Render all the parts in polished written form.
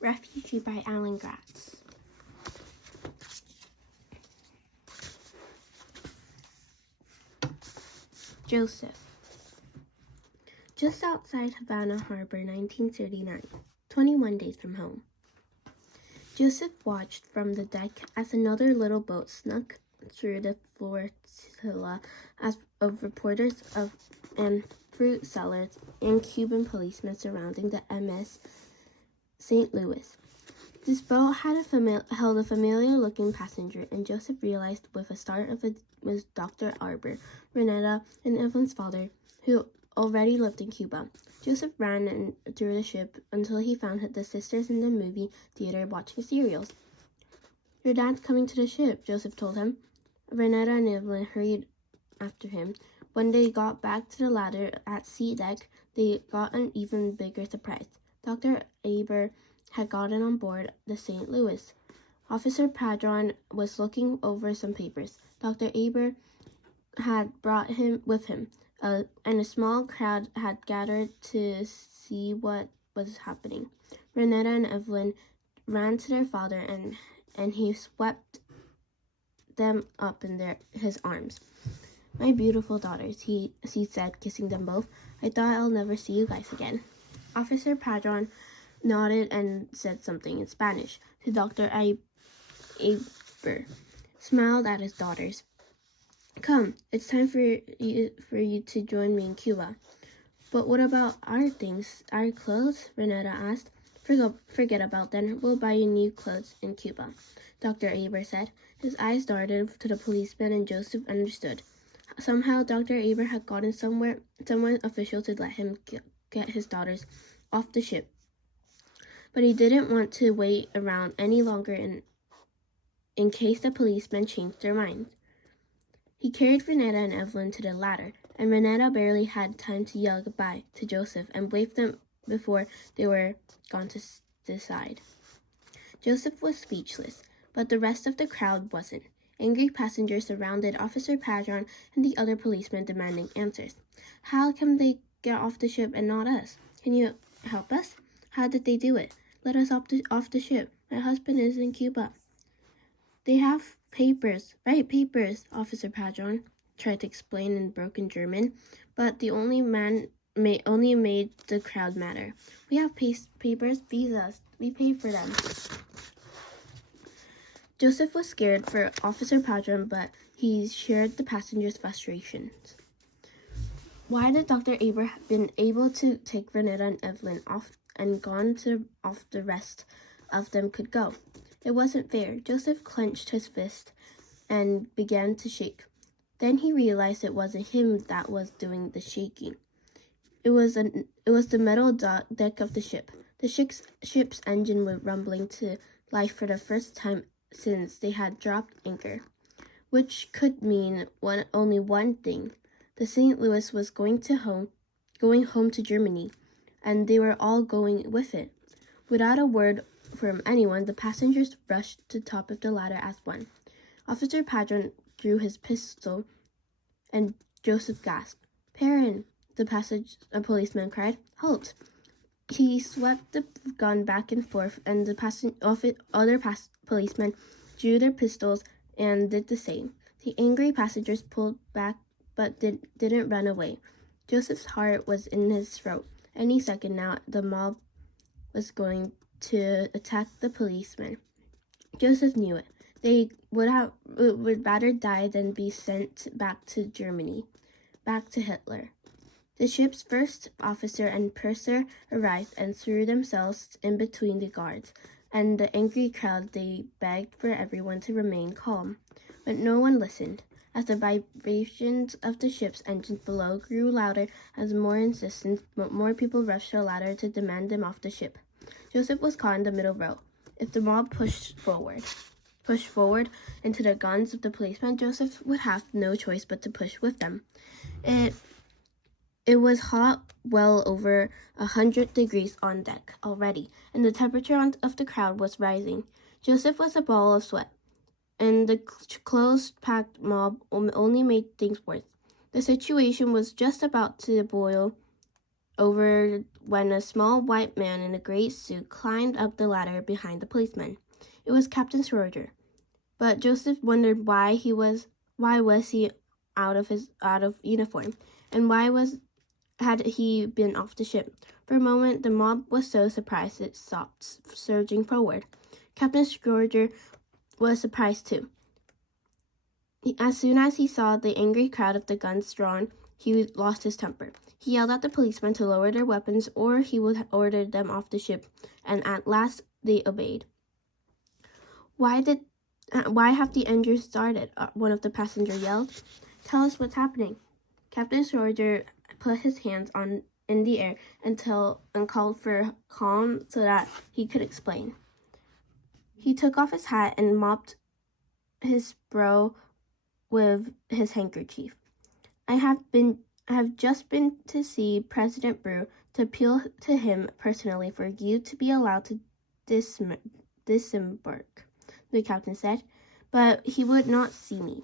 Refugee by Gratz. Joseph. Just outside Havana Harbor, 1939, 21 days from home. Joseph watched from the deck as another little boat snuck through the flotilla of reporters and fruit sellers and Cuban policemen surrounding the MS St. Louis. This boat had held a familiar-looking passenger, and Joseph realized with a start it was Dr. Arbor, Renetta, and Evelyn's father, who already lived in Cuba. Joseph ran through the ship until he found the sisters in the movie theater watching serials. "Your dad's coming to the ship," Joseph told him. Renetta and Evelyn hurried after him. When they got back to the ladder at sea deck, they got an even bigger surprise. Dr. Aber had gotten on board the St. Louis. Officer Padron was looking over some papers. Dr. Aber had brought him with him, and a small crowd had gathered to see what was happening. Renetta and Evelyn ran to their father, and he swept them up in his arms. "My beautiful daughters," he said, kissing them both. "I thought I'll never see you guys again." Officer Padron nodded and said something in Spanish to Dr. Aber, smiled at his daughters. "Come, it's time for you to join me in Cuba." "But what about our things, our clothes?" Renetta asked. Forget about them. We'll buy you new clothes in Cuba," Dr. Aber said. His eyes darted to the policeman, and Joseph understood. Somehow, Dr. Aber had gotten someone official to let him get his daughters off the ship. But he didn't want to wait around any longer in case the policemen changed their minds. He carried Renetta and Evelyn to the ladder, and Renetta barely had time to yell goodbye to Joseph and wave them before they were gone to the side. Joseph was speechless, but the rest of the crowd wasn't. Angry passengers surrounded Officer Padron and the other policemen demanding answers. "How come they get off the ship and not us? Can you help us? How did they do it? Let us off the ship. My husband is in Cuba." "They have papers, right? Papers," Officer Padron tried to explain in broken German, but the only made the crowd madder. "We have papers, visas. We paid for them." Joseph was scared for Officer Padron, but he shared the passengers' frustrations. Why had Dr. Aber been able to take Renetta and Evelyn off and off the rest of them could go? It wasn't fair. Joseph clenched his fist and began to shake. Then he realized it wasn't him that was doing the shaking. It was the metal deck of the ship. The ship's engine was rumbling to life for the first time since they had dropped anchor, which could mean only one thing. The St. Louis was going home to Germany, and they were all going with it. Without a word from anyone, the passengers rushed to the top of the ladder as one. Officer Padron drew his pistol, and Joseph gasped. "Perrin!" a policeman cried. "Halt!" He swept the gun back and forth, and the other policemen drew their pistols and did the same. The angry passengers pulled back but didn't run away. Joseph's heart was in his throat. Any second now, the mob was going to attack the policemen. Joseph knew it. They would rather die than be sent back to Germany, back to Hitler. The ship's first officer and purser arrived and threw themselves in between the guards and the angry crowd. They begged for everyone to remain calm, but no one listened. As the vibrations of the ship's engines below grew louder as more people rushed the ladder to demand them off the ship. Joseph was caught in the middle row. If the mob pushed forward into the guns of the policemen, Joseph would have no choice but to push with them. It was hot, well over 100 degrees on deck already, and the temperature of the crowd was rising. Joseph was a ball of sweat, and the close-packed mob only made things worse. The situation was just about to boil over when a small white man in a gray suit climbed up the ladder behind the policeman. It was Captain Schroeder. But Joseph wondered why was he out of uniform, and had he been off the ship. For a moment, the mob was so surprised it stopped surging forward. Captain Schroeder was surprised too. As soon as he saw the angry crowd of the guns drawn, he lost his temper. He yelled at the policemen to lower their weapons or he would order them off the ship, and at last they obeyed. Why have the engine started? One of the passengers yelled. Tell us what's happening. Captain Schroeder put his hands in the air and called for calm so that he could explain. He took off his hat and mopped his brow with his handkerchief. I have just been to see President Brew to appeal to him personally for you to be allowed to disembark, the captain said, but he would not see me.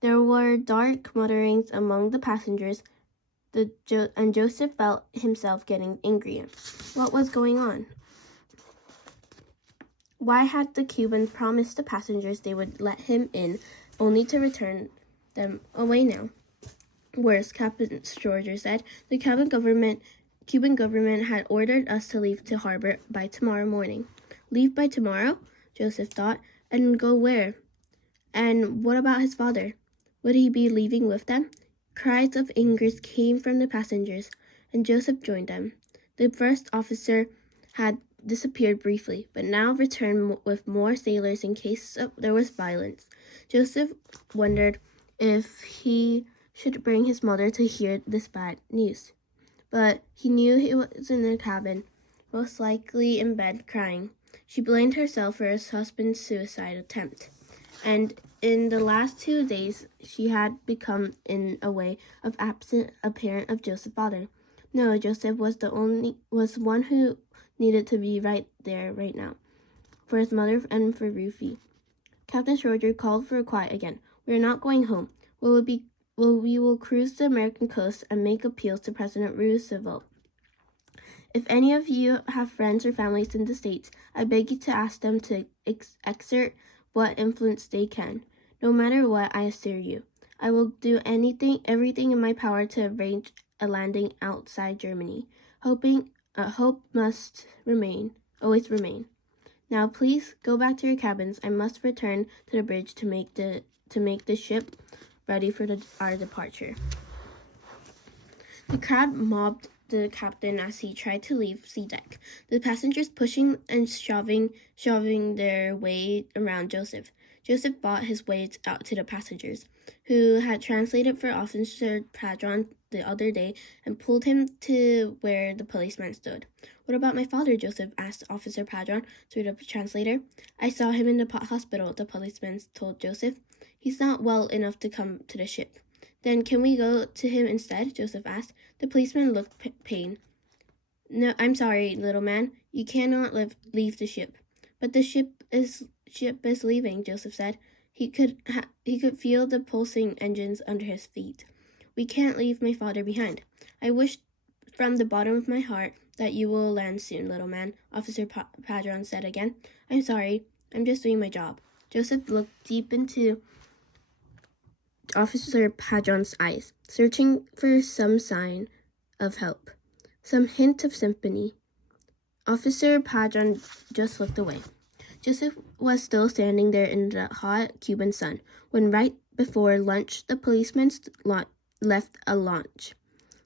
There were dark mutterings among the passengers, and Joseph felt himself getting angrier. What was going on? Why had the Cubans promised the passengers they would let him in, only to return them away now? Worse, Captain Schroeder said, the Cuban government had ordered us to leave the harbor by tomorrow morning. Leave by tomorrow? Joseph thought. And go where? And what about his father? Would he be leaving with them? Cries of anger came from the passengers, and Joseph joined them. The first officer had disappeared briefly, but now returned with more sailors in case there was violence. Joseph wondered if he should bring his mother to hear this bad news. But he knew he was in the cabin, most likely in bed crying. She blamed herself for her husband's suicide attempt. And in the last 2 days, she had become, in a way, absent a parent of Joseph's father. No, Joseph was one who needed to be right there, right now, for his mother and for Refugee. Captain Schroeder called for quiet again. We are not going home. We will cruise the American coast and make appeals to President Roosevelt. If any of you have friends or families in the States, I beg you to ask them to exert what influence they can. No matter what, I assure you, I will do everything in my power to arrange a landing outside Germany. Hope must always remain. Now, please go back to your cabins. I must return to the bridge to make the ship ready for our departure. The crowd mobbed the captain as he tried to leave sea deck, the passengers pushing and shoving their way around Joseph. Joseph bought his way out to the passengers, who had translated for Officer Padron the other day and pulled him to where the policeman stood. What about my father? Joseph asked Officer Padron through the translator. I saw him in the hospital, the policeman told Joseph. He's not well enough to come to the ship. Then can we go to him instead? Joseph asked. The policeman looked pained. No, I'm sorry, little man. You cannot leave the ship. But the ship is leaving, Joseph said. He could feel the pulsing engines under his feet. We can't leave my father behind. I wish from the bottom of my heart that you will land soon, little man, Officer Padron said again. I'm sorry. I'm just doing my job. Joseph looked deep into Officer Padron's eyes, searching for some sign of help, some hint of sympathy. Officer Padron just looked away. Joseph was still standing there in the hot Cuban sun when right before lunch the policeman left a launch.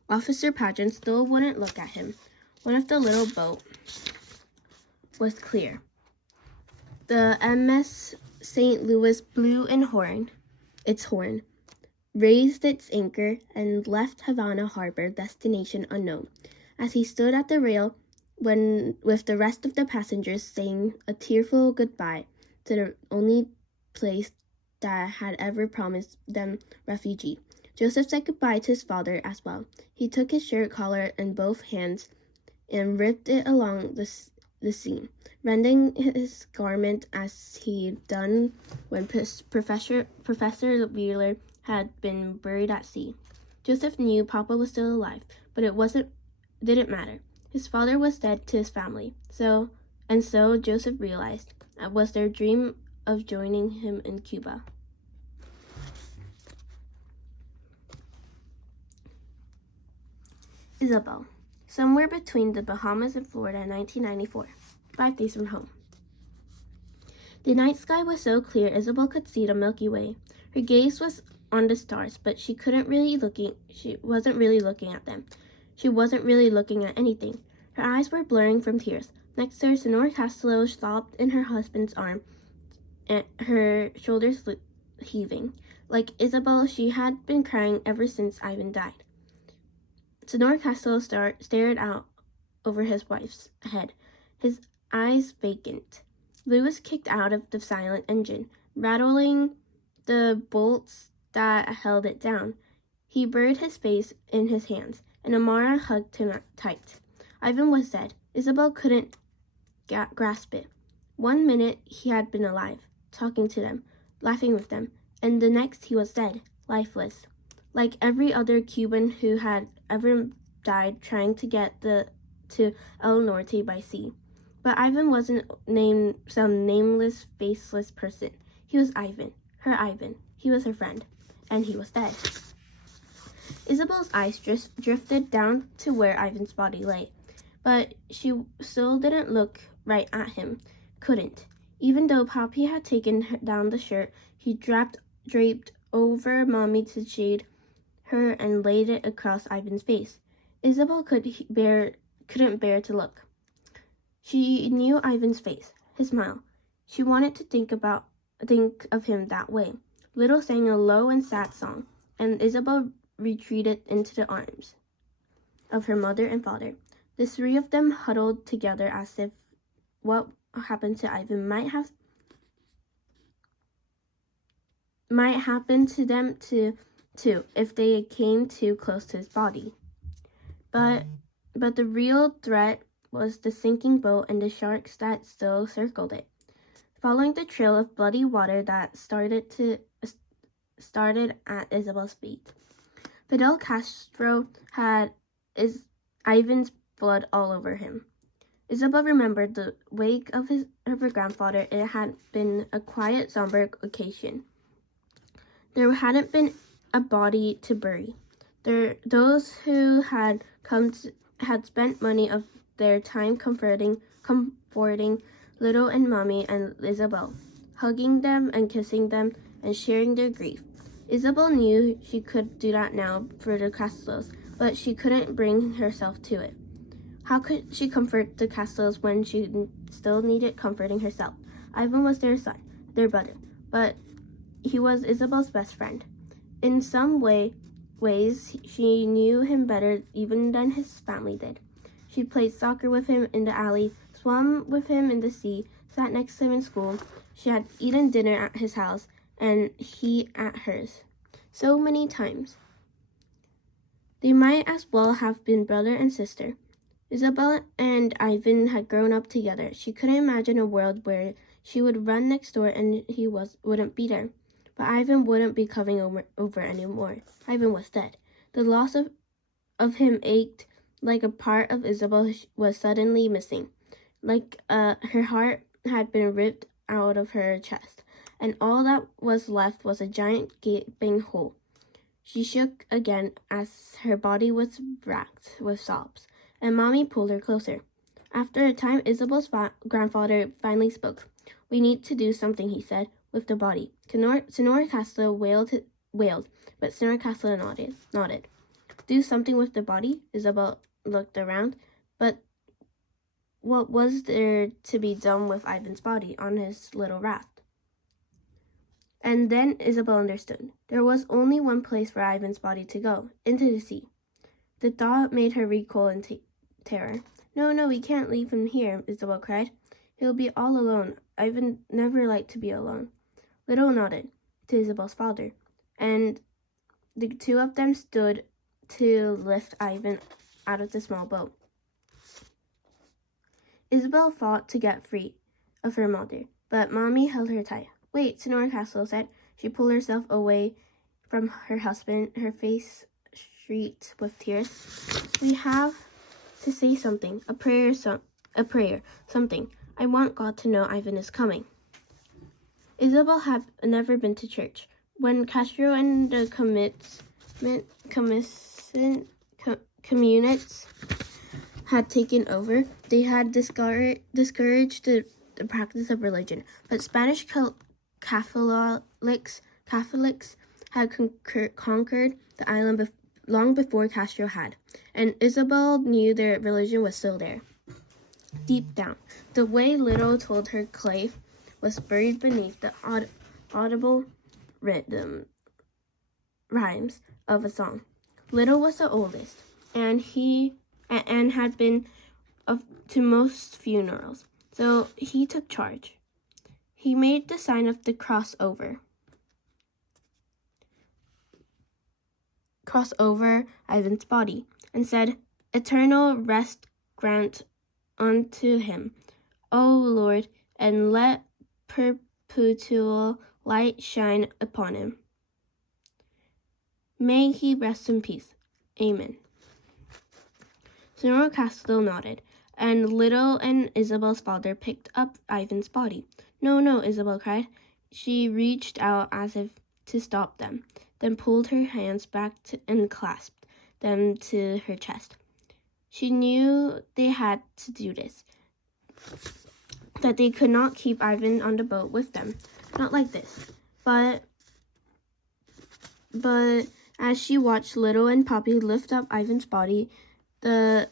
Officer Padron still wouldn't look at him. One of the little boat was clear. The MS St. Louis blew its horn, raised its anchor, and left Havana Harbor, destination unknown. As he stood at the rail, with the rest of the passengers saying a tearful goodbye to the only place that had ever promised them Refugee, Joseph said goodbye to his father as well. He took his shirt collar in both hands and ripped it along the seam, rending his garment as he'd done when Professor Wheeler had been buried at sea. Joseph knew Papa was still alive, but it didn't matter. His father was dead to his family, so Joseph realized it was their dream of joining him in Cuba. Isabel, somewhere between the Bahamas and Florida in 1994, 5 days from home. The night sky was so clear Isabel could see the Milky Way. Her gaze was on the stars, but she wasn't really looking at them. She wasn't really looking at anything. Her eyes were blurring from tears. Next to her, Senora Castillo sobbed in her husband's arm, and her shoulders heaving. Like Isabel, she had been crying ever since Ivan died. Senora Castillo stared out over his wife's head, his eyes vacant. Lewis kicked out of the silent engine, rattling the bolts that held it down. He buried his face in his hands, and Amara hugged him tight. Ivan was dead. Isabel couldn't grasp it. 1 minute he had been alive, talking to them, laughing with them, and the next he was dead, lifeless, like every other Cuban who had ever died trying to get to El Norte by sea. But Ivan wasn't some nameless, faceless person. He was Ivan, her Ivan. He was her friend, and he was dead. Isabel's eyes drifted down to where Ivan's body lay, but she still didn't look right at him. Couldn't. Even though Papi had taken down the shirt he draped over Mommy to shade her and laid it across Ivan's face, Isabel couldn't bear to look. She knew Ivan's face, his smile. She wanted to think of him that way. Little sang a low and sad song, and Isabel retreated into the arms of her mother and father. The three of them huddled together as if what happened to Ivan might happen to them too if they came too close to his body. But the real threat was the sinking boat and the sharks that still circled it, following the trail of bloody water that started at Isabel's feet. Fidel Castro had Ivan's blood all over him. Isabel remembered the wake of her grandfather. It had been a quiet, somber occasion. There hadn't been a body to bury. Those who had spent money of their time comforting Little and Mommy and Isabel, hugging them and kissing them and sharing their grief. Isabel knew she could do that now for the Castillos, but she couldn't bring herself to it. How could she comfort the Castillos when she still needed comforting herself? Ivan was their son, their brother, but he was Isabel's best friend. In some ways, she knew him better even than his family did. She played soccer with him in the alley, swam with him in the sea, sat next to him in school. She had eaten dinner at his house, and he at hers. So many times. They might as well have been brother and sister. Isabel and Ivan had grown up together. She couldn't imagine a world where she would run next door and he wouldn't be there. But Ivan wouldn't be coming over anymore. Ivan was dead. The loss of him ached like a part of Isabel was suddenly missing. Like her heart had been ripped out of her chest, and all that was left was a giant gaping hole. She shook again as her body was racked with sobs, and Mommy pulled her closer. After a time, Isabel's grandfather finally spoke. "We need to do something," he said, "with the body." Senora Castillo wailed, but Senora Castillo nodded. "Do something with the body?" Isabel looked around, but what was there to be done with Ivan's body on his little raft? And then Isabel understood. There was only one place for Ivan's body to go, into the sea. The thought made her recoil in terror. No, we can't leave him here," Isabel cried. "He'll be all alone. Ivan never liked to be alone." Little nodded to Isabel's father, and the two of them stood to lift Ivan out of the small boat. Isabel fought to get free of her mother, but Mommy held her tight. "Wait," Senora Castillo said. She pulled herself away from her husband, her face streaked with tears. We have to say something, a prayer, something. I want God to know Ivan is coming. Isabel had never been to church. When Castro and the communists had taken over, they had discouraged the practice of religion. But Spanish Catholics had conquered the island long before Castro had, and Isabel knew their religion was still there. Deep down, the way Little told her clay was buried beneath the audible rhymes of a song. Little was the oldest, and had been to most funerals, so he took charge. He made the sign of the cross over Ivan's body, and said, "Eternal rest grant unto him, O Lord, and let perpetual light shine upon him. May he rest in peace. Amen." Senora Castro nodded, and Little and Isabel's father picked up Ivan's body. "No, no," Isabel cried. She reached out as if to stop them, then pulled her hands back and clasped them to her chest. She knew they had to do this, that they could not keep Ivan on the boat with them. Not like this. But as she watched Little and Poppy lift up Ivan's body, the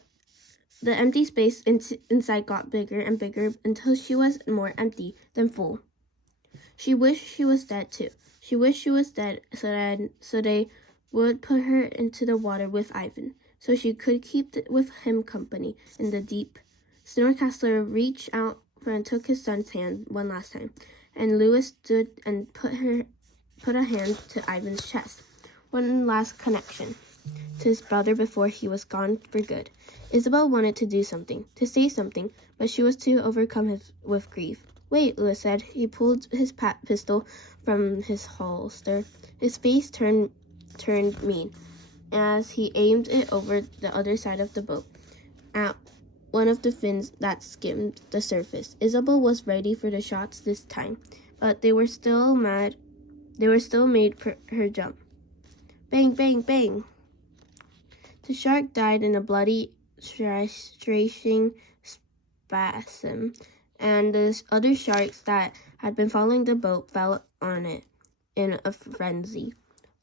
empty space inside got bigger and bigger until she was more empty than full. She wished she was dead too. She wished she was dead so they would put her into the water with Ivan, so she could keep with him company in the deep. Senora Castro reached out and took his son's hand one last time, and Louis stood and put a hand to Ivan's chest. One last connection to his brother before he was gone for good. Isabel wanted to do something, to say something, but she was too overcome with grief. "Wait," Louis said. He pulled his pistol from his holster. His face turned mean as he aimed it over the other side of the boat at one of the fins that skimmed the surface. Isabel was ready for the shots this time, but they were still made for her jump. Bang, bang, bang. The shark died in a bloody, strashing spasm, and the other sharks that had been following the boat fell on it in a frenzy.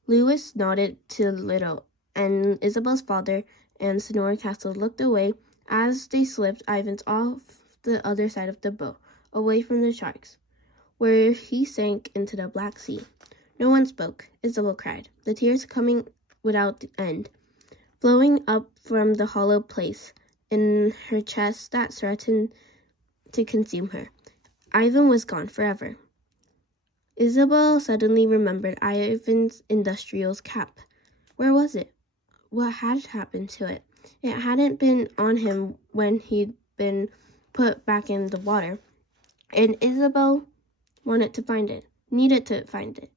Louis nodded to Little, and Isabel's father and Senora Castro looked away as they slipped Ivan off the other side of the boat, away from the sharks, where he sank into the Black Sea. No one spoke. Isabel cried, the tears coming without end, flowing up from the hollow place in her chest that threatened to consume her. Ivan was gone forever. Isabel suddenly remembered Ivan's industrial cap. Where was it? What had happened to it? It hadn't been on him when he'd been put back in the water, and Isabel needed to find it.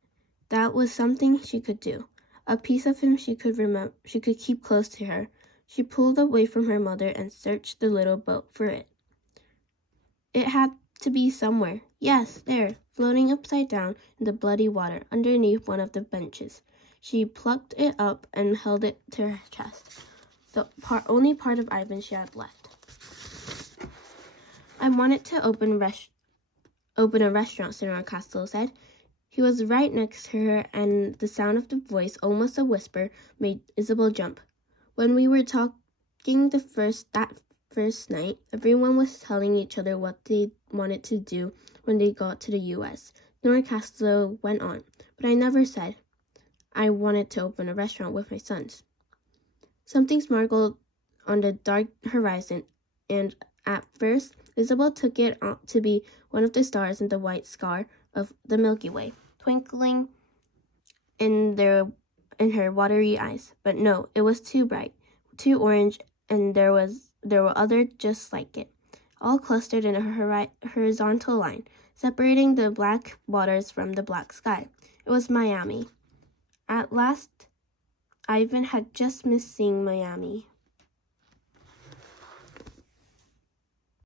That was something she could do. A piece of him she could keep close to her. She pulled away from her mother and searched the little boat for it. It had to be somewhere. Yes, there, floating upside down in the bloody water underneath one of the benches. She plucked it up and held it to her chest, the only part of Ivan she had left. "I wanted to open a restaurant," Senora Castro said. He was right next to her, and the sound of the voice, almost a whisper, made Isabel jump. "When we were talking that first night, everyone was telling each other what they wanted to do when they got to the U.S. Senora Castro went on, "But I never said I wanted to open a restaurant with my sons." Something sparkled on the dark horizon, and at first, Isabel took it to be one of the stars in the white sky of the Milky Way, twinkling in her watery eyes. But no, it was too bright, too orange, and there were others just like it, all clustered in a horizontal line, separating the black waters from the black sky. It was Miami. At last, Ivan had just missed seeing Miami.